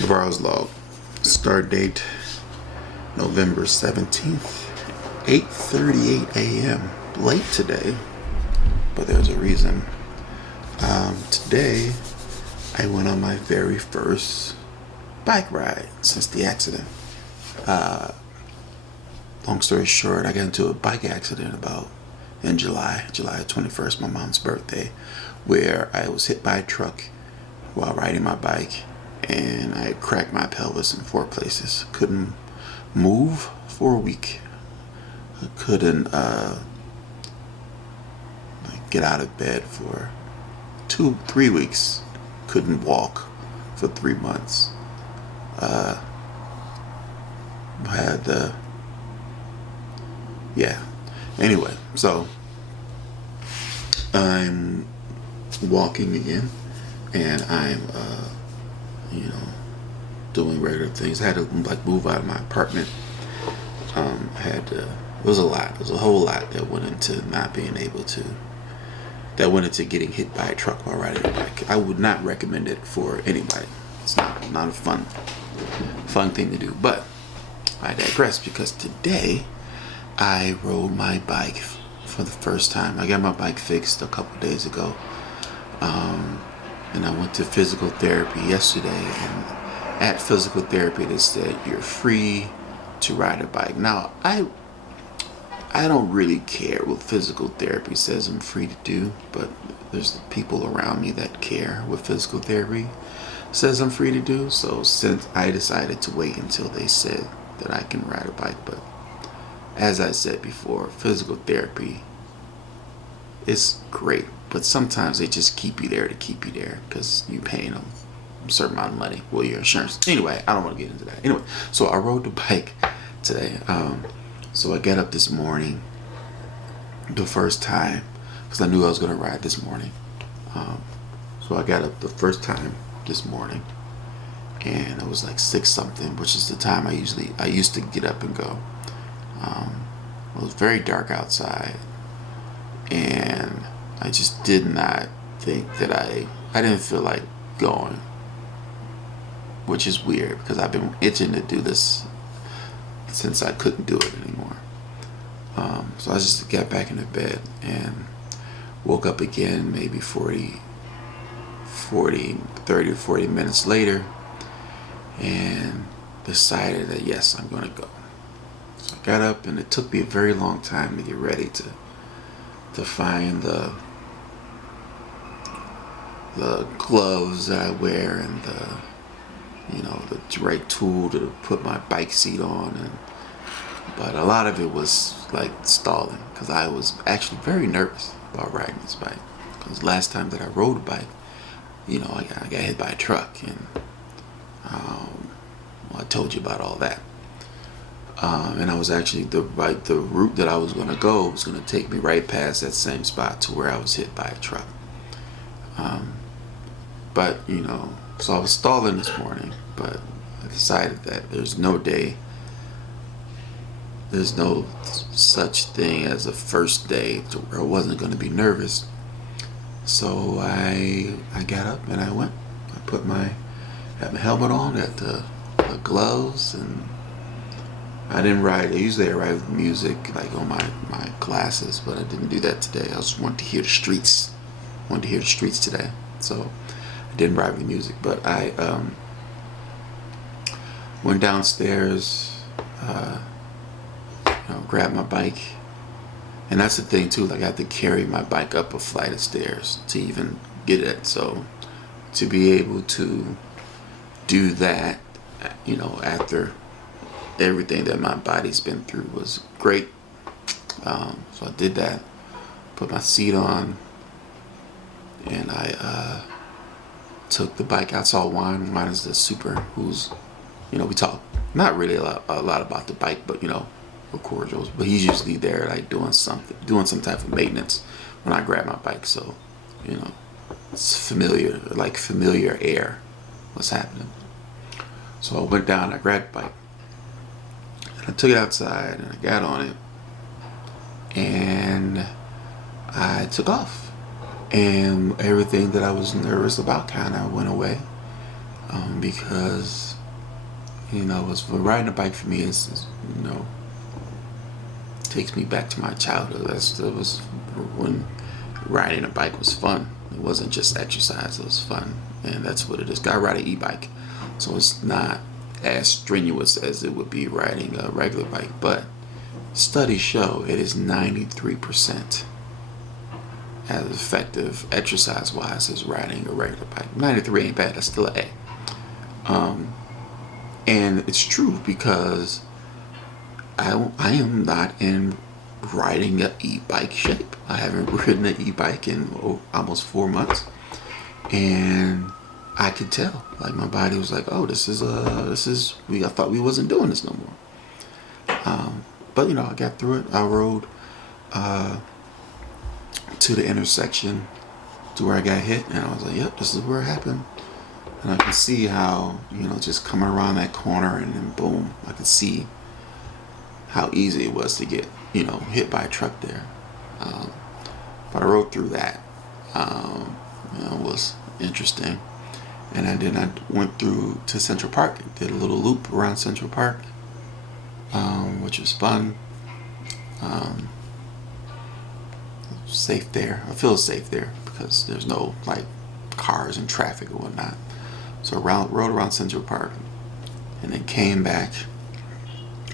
Navarro's Log. Start date November 17th, 8:38 a.m. Late today, but there's a reason. Today, I went on my very first bike ride since the accident. Long story short, I got into a bike accident in July 21st, my mom's birthday, where I was hit by a truck while riding my bike, and I cracked my pelvis in 4 places. Couldn't move for a week. I couldn't get out of bed for 3 weeks. Couldn't walk for 3 months. Had Anyway, so I'm walking again, and I'm doing regular things. I had to move out of my apartment. It was a lot. It was a whole lot that went into getting hit by a truck while riding a bike. I would not recommend it for anybody. It's not a fun thing to do. But I digress, because today I rode my bike for the first time. I got my bike fixed a couple days ago. And I went to physical therapy yesterday, and at physical therapy they said you're free to ride a bike. Now, I don't really care what physical therapy says I'm free to do, but there's people around me that care what physical therapy says I'm free to do. So since I decided to wait until they said that I can ride a bike. But as I said before, physical therapy is great, but sometimes they just keep you there to keep you there because you're paying them a certain amount of money. Well, your insurance. Anyway, I don't want to get into that. Anyway, so I rode the bike today. So I got up this morning the first time because I knew I was going to ride this morning. So I got up the first time this morning, and it was like 6 something, which is the time I used to get up and go. It was very dark outside, and I just did not think that I didn't feel like going, which is weird because I've been itching to do this since I couldn't do it anymore. So I just got back into bed and woke up again maybe 30 or 40 minutes later, and decided that yes, I'm going to go. So I got up, and it took me a very long time to get ready to find the gloves that I wear and the right tool to put my bike seat on, but a lot of it was like stalling because I was actually very nervous about riding this bike, because last time that I rode a bike, I got hit by a truck, and I told you about all that. And I was actually the route that I was going to go was going to take me right past that same spot to where I was hit by a truck. But so I was stalling this morning, but I decided that there's no such thing as a first day to where I wasn't going to be nervous. So I got up and I went. I had my helmet on, had the gloves, and I didn't ride. Usually I ride with music, like on my glasses, but I didn't do that today. I just wanted to hear the streets. Today. So I didn't ride with music, but I went downstairs, grabbed my bike. And that's the thing too, like I have to carry my bike up a flight of stairs to even get it. So to be able to do that, after everything that my body's been through was great. So I did that, put my seat on, and I took the bike. I saw Wine. Wine is the super who's, we talk not really a lot about the bike, but we're cordials. But he's usually there, like doing some type of maintenance when I grab my bike. So, it's familiar air, what's happening. So I went down, I grabbed the bike, and I took it outside, and I got on it, and I took off. And everything that I was nervous about kind of went away. because riding a bike for me is takes me back to my childhood. That was when riding a bike was fun. It wasn't just exercise; it was fun, and that's what it is. I ride an e-bike, so it's not as strenuous as it would be riding a regular bike. But studies show it is 93% as effective exercise-wise as riding a regular bike. 93 ain't bad. That's still an A. And it's true because I am not in riding an e-bike shape. I haven't ridden an e-bike in almost 4 months, and I could tell. Like my body was like, "Oh, this is I thought we wasn't doing this no more." But I got through it. I rode to the intersection to where I got hit, and I was like, "Yep, this is where it happened." And I could see how just coming around that corner, and then boom, I could see how easy it was to get hit by a truck there. But I rode through that. It was interesting. And then I went through to Central Park, did a little loop around Central Park, which was fun. Safe there. I feel safe there because there's no cars and traffic or whatnot. So rode around Central Park, and then came back.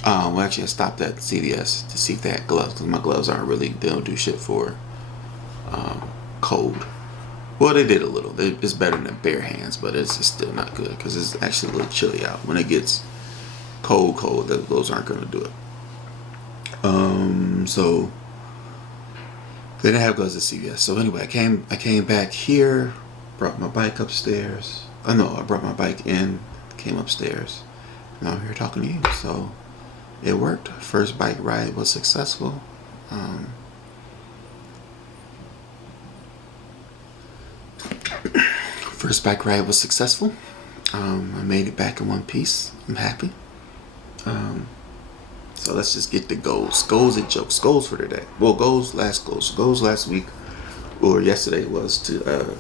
Actually, I stopped at CVS to see if they had gloves, because my gloves they don't do shit for cold. Well, they did a little. It's better than bare hands, but it's still not good because it's actually a little chilly out. When it gets cold, those aren't going to do it. So they didn't have gloves at CVS. So anyway, I came back here, brought my bike upstairs. I brought my bike in, came upstairs. Now I'm here talking to you. So it worked. First bike ride was successful. I made it back in one piece. I'm happy. So let's just get the goals. Goals and jokes. Goals for today. Well, goals last week or yesterday was to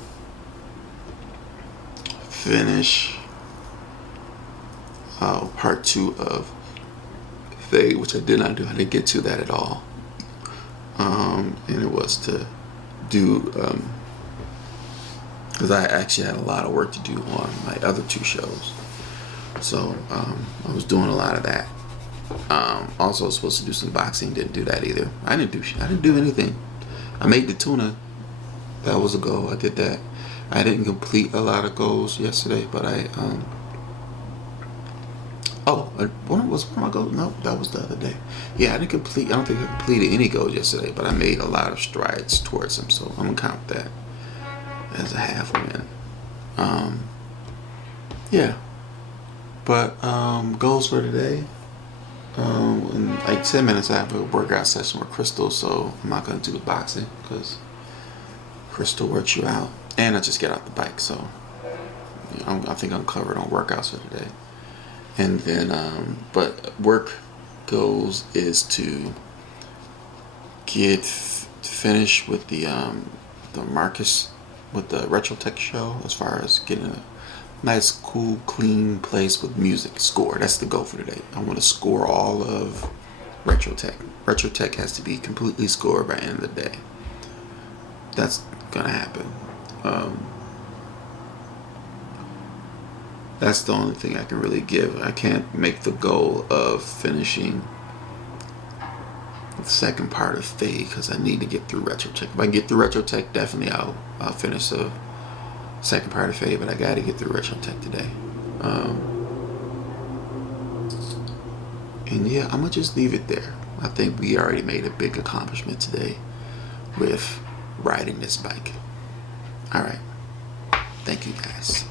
finish part 2 of Faye, which I did not do. I didn't get to that at all. And it was to do because I actually had a lot of work to do on my other 2 shows. So I was doing a lot of that. Also, I was supposed to do some boxing. Didn't do that either. I didn't do anything. I made the tuna. That was a goal. I did that. I didn't complete a lot of goals yesterday, but what was one of my goals? No, that was the other day. Yeah, I don't think I completed any goals yesterday, but I made a lot of strides towards them, so I'm gonna count that as a half win. Yeah. But goals for today. In 10 minutes I have a workout session with Crystal, so I'm not gonna do the boxing because Crystal works you out, and I just get out the bike, so I think I'm covered on workouts for today. And then, but work goals is to finish with the Marcus with the Retro Tech show, as far as getting a nice, cool, clean place with music. Score. That's the goal for today. I want to score all of Retro Tech. Retro Tech has to be completely scored by the end of the day. That's gonna happen. That's the only thing I can really give. I can't make the goal of finishing the second part of Faye because I need to get through Retro Tech. If I get through Retro Tech, definitely I'll finish the second part of Faye, but I got to get through Retro Tech today. And yeah, I'm going to just leave it there. I think we already made a big accomplishment today with riding this bike. All right. Thank you, guys.